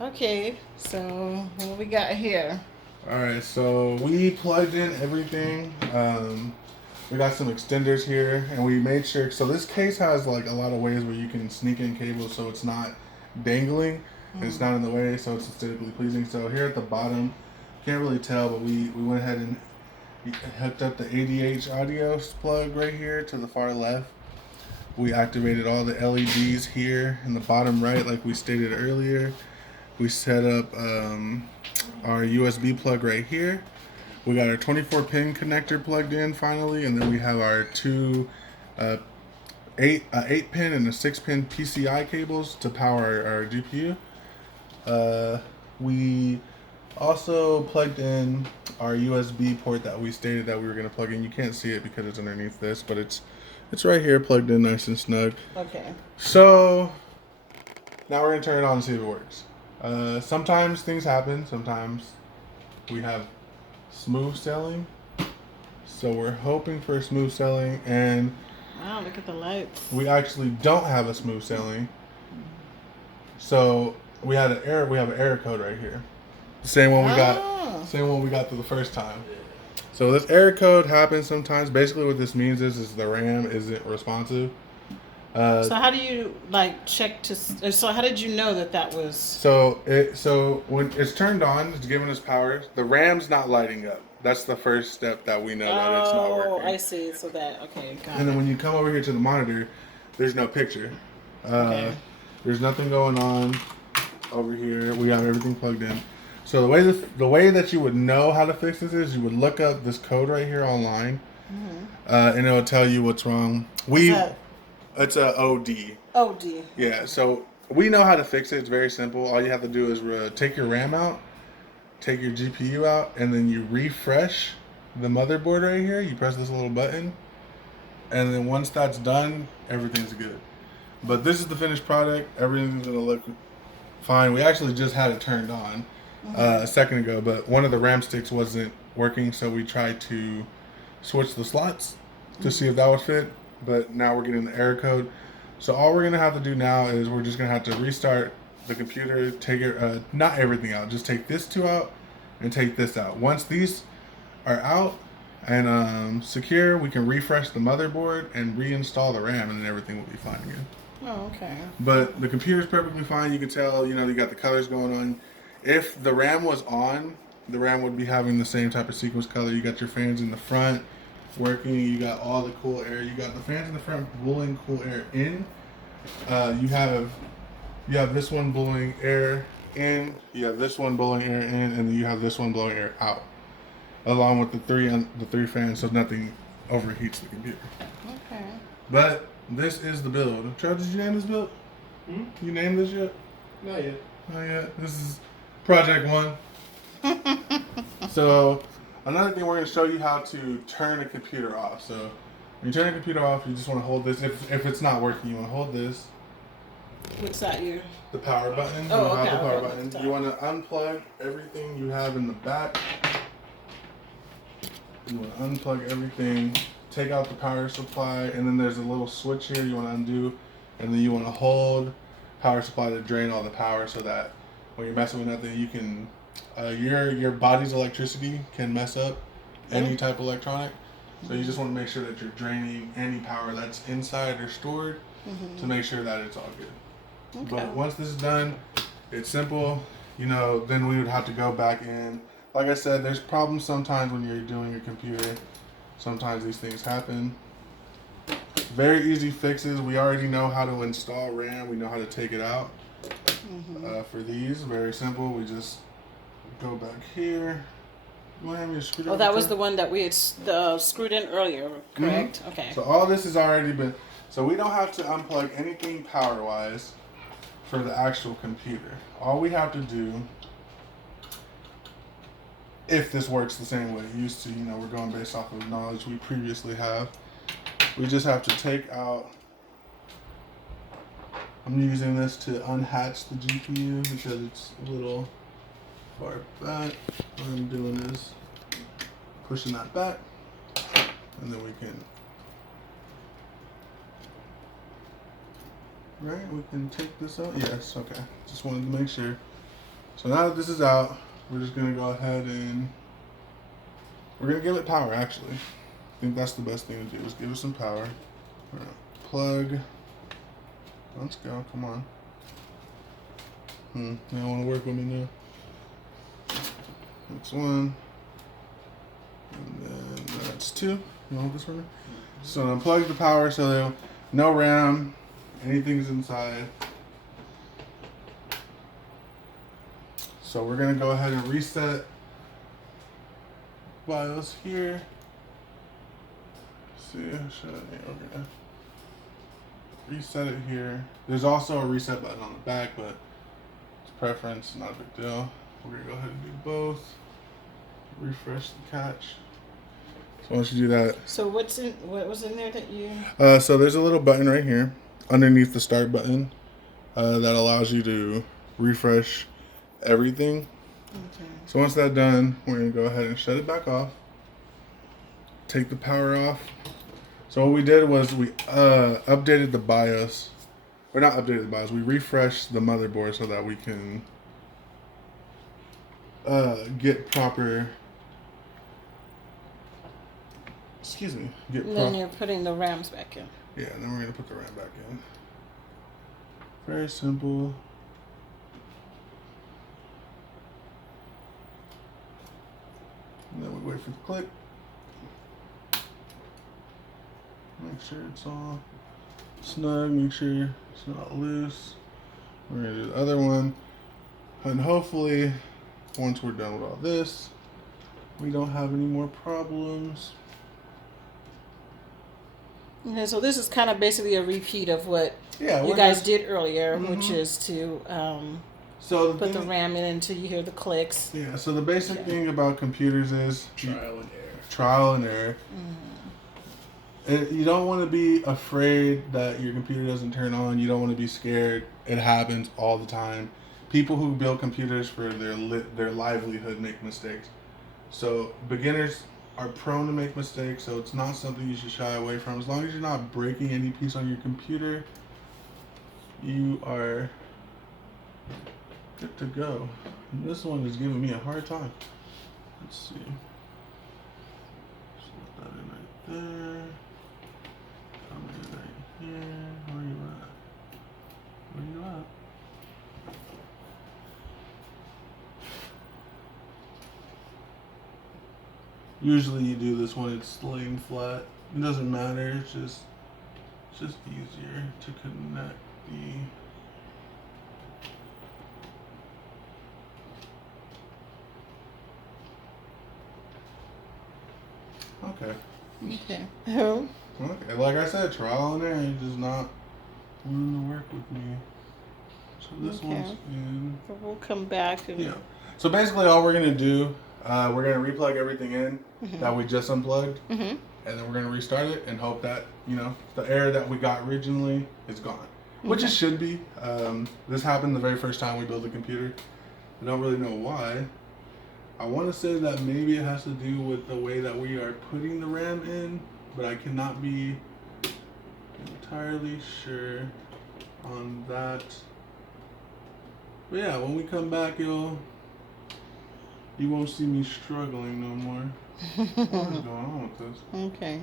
Okay, so what we got here? All right, so we plugged in everything. We got some extenders here, and we made sure. So this case has like a lot of ways where you can sneak in cables, so it's not dangling and it's not in the way, so it's aesthetically pleasing. So here at the bottom, can't really tell, but we went ahead and hooked up the ADH audio plug right here to the far left. We activated all the LEDs here in the bottom right, like we stated earlier. We set up our USB plug right here. We got our 24 pin connector plugged in finally, and then we have our two uh, 8 pin and a 6 pin PCI cables to power our GPU. We also plugged in our USB port that we stated that we were going to plug in. You can't see it because it's underneath this, but it's right here plugged in nice and snug. Okay. So now we're going to turn it on and see if it works. Sometimes things happen. Sometimes we have smooth sailing. So we're hoping for smooth sailing, and Wow, look at the lights. we actually don't have a smooth sailing. So we have an error code right here. The same one we got through the first time. So this error code happens sometimes. Basically, what this means is the RAM isn't responsive. So how do you like check to? So how did you know that was? So when it's turned on, it's giving us power. The RAM's not lighting up. That's the first step that we know that it's not working. Oh, I see. So that okay, got it. And then when you come over here to the monitor, there's no picture. Okay. There's nothing going on over here. We have everything plugged in. So the way that you would know how to fix this is you would look up this code right here online, and it'll tell you what's wrong. It's a OD. OD. Yeah. So we know how to fix it. It's very simple. All you have to do is take your RAM out, take your GPU out, and then you refresh the motherboard right here. You press this little button, and then once that's done, everything's good. But this is the finished product. Everything's gonna look fine. We actually just had it turned on a second ago, but one of the RAM sticks wasn't working, so we tried to switch the slots to see if that would fit. But now we're getting the error code. So all we're gonna have to do now is we're just gonna have to restart the computer, take it, not everything out, just take this two out and take this out. Once these are out and secure, we can refresh the motherboard and reinstall the RAM, and then everything will be fine again. Oh, okay. But the computer's perfectly fine. You can tell, you got the colors going on. If the RAM was on, the RAM would be having the same type of sequence color. You got your fans in the front working. You got all the cool air. You got the fans in the front blowing cool air in. You have this one blowing air in. You have this one blowing air in, and then you have this one blowing air out, along with the three fans, so nothing overheats the computer. Okay. But this is the build. Charles, did you name this build? You named this yet? Not yet. Not yet. This is Project 1. So, another thing, we're going to show you how to turn a computer off. So, when you turn a computer off, you just want to hold this. If it's not working, you want to hold this. What's that? The power button. Oh, okay. The power button. You want to unplug everything you have in the back. You want to unplug everything. Take out the power supply, and then there's a little switch here you want to undo, and then you want to hold power supply to drain all the power, so that when you're messing with nothing, you can your body's electricity can mess up any type of electronic. So you just want to make sure that you're draining any power that's inside or stored to make sure that it's all good. Okay. But once this is done, it's simple. Then we would have to go back in. Like I said, there's problems sometimes when you're doing your computer. Sometimes these things happen. Very easy fixes. We already know how to install RAM. We know how to take it out. For these, very simple. We just go back here. You want to have your screwdriver? Oh, that was the one that we had screwed in earlier, correct? Okay. So all this has already been. So we don't have to unplug anything power-wise for the actual computer. All we have to do, if this works the same way it used to, we're going based off of knowledge we previously have. We just have to take out, I'm using this to unhatch the GPU because it's a little far back. What I'm doing is pushing that back, and then we can take this out. Yes, okay. Just wanted to make sure. So now that this is out, we're just gonna go ahead and we're gonna give it power. Actually, I think that's the best thing to do is give it some power. We're gonna plug. Let's go. Come on. You don't want to work with me now. That's one. And then that's two. You want this one? So unplug the power so there's no RAM, anything's inside. So we're gonna go ahead and reset BIOS here. See, we're gonna reset it here. There's also a reset button on the back, but it's preference, not a big deal. We're gonna go ahead and do both. Refresh the catch. So once you do that. So what was in there that you? So there's a little button right here underneath the start button that allows you to refresh everything. Okay. So once that's done, we're gonna go ahead and shut it back off. Take the power off. So what we did was we updated the BIOS. Or not updated the BIOS. We refreshed the motherboard so that we can get proper. Excuse me. And then you're putting the RAMs back in. Yeah, and then we're gonna put the RAM back in. Very simple. And then we wait for the click. Make sure it's all snug, make sure it's not loose. We're gonna do the other one. And hopefully, once we're done with all this, we don't have any more problems. Okay, so this is kind of basically a repeat of what Yeah, you guys did earlier, which is to so put the RAM in until you hear the clicks. Yeah, so the basic thing about computers is trial and error. You don't want to be afraid that your computer doesn't turn on. You don't want to be scared. It happens all the time. People who build computers for their livelihood make mistakes. So beginners are prone to make mistakes, so it's not something you should shy away from. As long as you're not breaking any piece on your computer, you are good to go. And this one is giving me a hard time. Let's see. Slip that in right there. Come in right here. Where you at? Where you at? Usually you do this when it's laying flat. It doesn't matter. It's just easier to connect the. Okay. Okay. Oh. Okay. Like I said, trial and error does not want to work with me. So this one's in. So we'll come back and. Yeah. So basically, all we're gonna do, we're gonna replug everything in that we just unplugged, and then we're gonna restart it and hope that the error that we got originally is gone, which it should be. This happened the very first time we built a computer. I don't really know why. I want to say that maybe it has to do with the way that we are putting the RAM in, but I cannot be entirely sure on that. But yeah, when we come back, you won't see me struggling no more. What is going on with this? Okay.